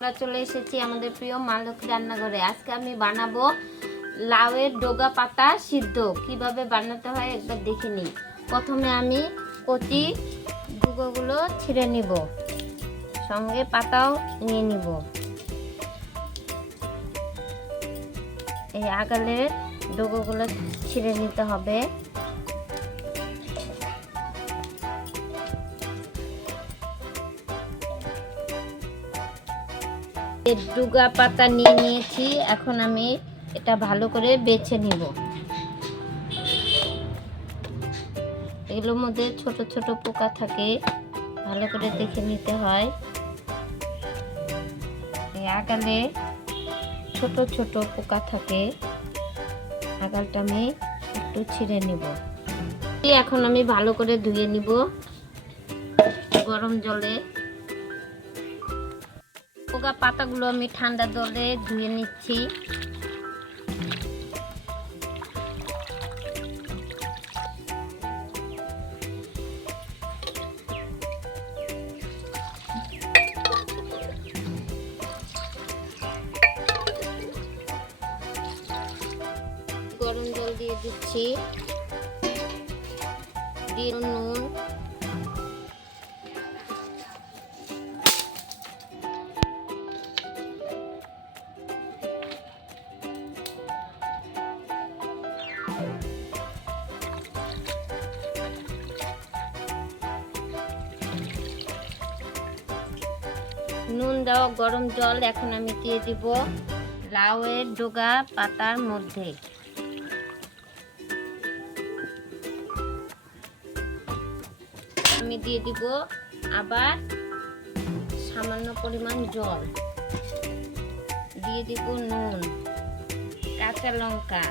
আমরা চলে এসেছি আমাদের প্রিয় মা লক্ষ্মী রান্নাঘরে। আজকে আমি বানাবো লাউয়ের ডগা পাতা সিদ্ধ। কিভাবে বানাতে হয় একবার দেখে নিই। প্রথমে আমি কচি ডুগোগুলো ছিঁড়ে নিব, সঙ্গে পাতাও নিয়ে নিব। এই আগালের ডুগোগুলো ছিঁড়ে নিতে হবে। ডুগা পাতা নিয়ে নিয়েছি, এখন আমি এটা ভালো করে বেছে নিব। এগুলোর মধ্যে ছোট ছোট পোকা থাকে, ভালো করে দেখে নিতে হয়। এই আগালে ছোট ছোট পোকা থাকে, আগালটা আমি একটু ছিঁড়ে নিব। এখন আমি ভালো করে ধুয়ে নিব গরম জলে। পোকা পাতাগুলো আমি ঠান্ডা জলে ধুয়ে নিচ্ছি। গরম জল দিয়ে দিচ্ছি, দিয়ে নুন, নুন দেওয়া গরম জল। এখন আমি দিয়ে দিব লাউয়ের ডগা পাতার মধ্যে। আমি দিয়ে দিব আবার সামান্য পরিমাণ জল, দিয়ে দিব নুন, কাঁচা লঙ্কা,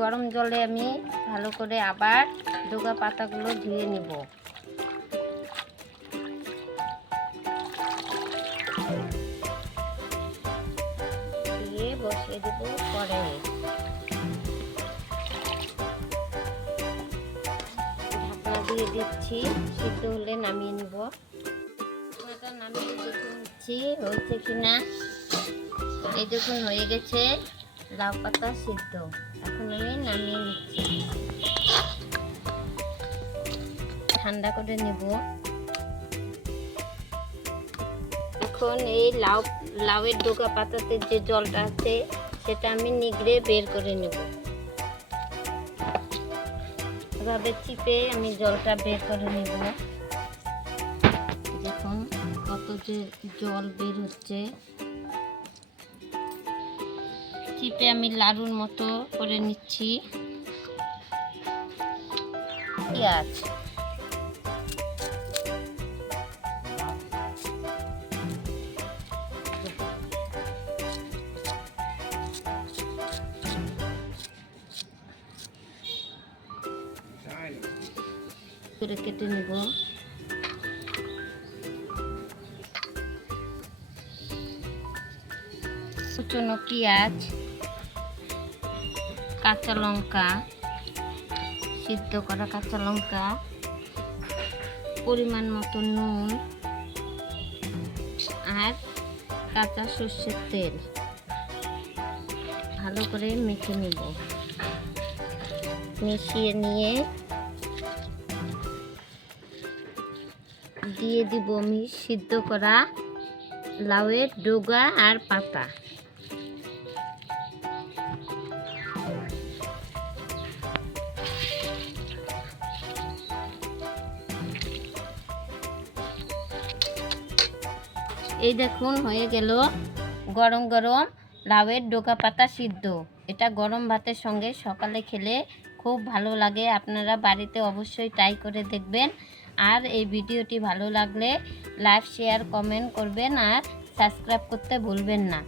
গরম জলে আমি ভালো করে আবার ডগা পাতাগুলো ধুয়ে নিব। দিয়ে বসিয়ে দেব কড়াইয়ে। ঢাকনা দিয়ে দিচ্ছি, সিদ্ধ হলে নামিয়ে নিব। ঢাকনাটা নামিয়ে দেখে নিচ্ছি হয়েছে কিনা। এই দেখুন হয়ে গেছে লাউ পাতা সিদ্ধ। এখন আমি নামিয়ে নিচ্ছি, ঠান্ডা করে নেব। এখন এই লাউয়ের ডগা পাতাতে যে জলটা আছে সেটা আমি নিগড়ে বের করে নেব। এভাবে চিপে আমি জলটা বের করে নেব। দেখুন কত যে জল বের হচ্ছে। চিপে আমি লাড়ুর মতো করে নিচ্ছি। পেঁয়াজ, করে কেটে নেব। কুচনো পেঁয়াজ, কাঁচা লঙ্কা, সিদ্ধ করা কাঁচা লঙ্কা, পরিমাণ মতো নুন আর কাঁচা সর্ষের তেল ভালো করে মেখে নেব। মিশিয়ে নিয়ে দিয়ে দিব আমি সিদ্ধ করা লাউয়ের ডগা আর পাতা। এই দেখুন হয়ে গেল গরম গরম লাউয়ের ডগা পাতা সিদ্ধ। এটা গরম ভাতের সঙ্গে সকালে খেলে খুব ভালো লাগে। আপনারা বাড়িতে অবশ্যই ট্রাই করে দেখবেন। আর এই ভিডিওটি ভালো লাগলে লাইক, শেয়ার, কমেন্ট করবেন আর সাবস্ক্রাইব করতে ভুলবেন না।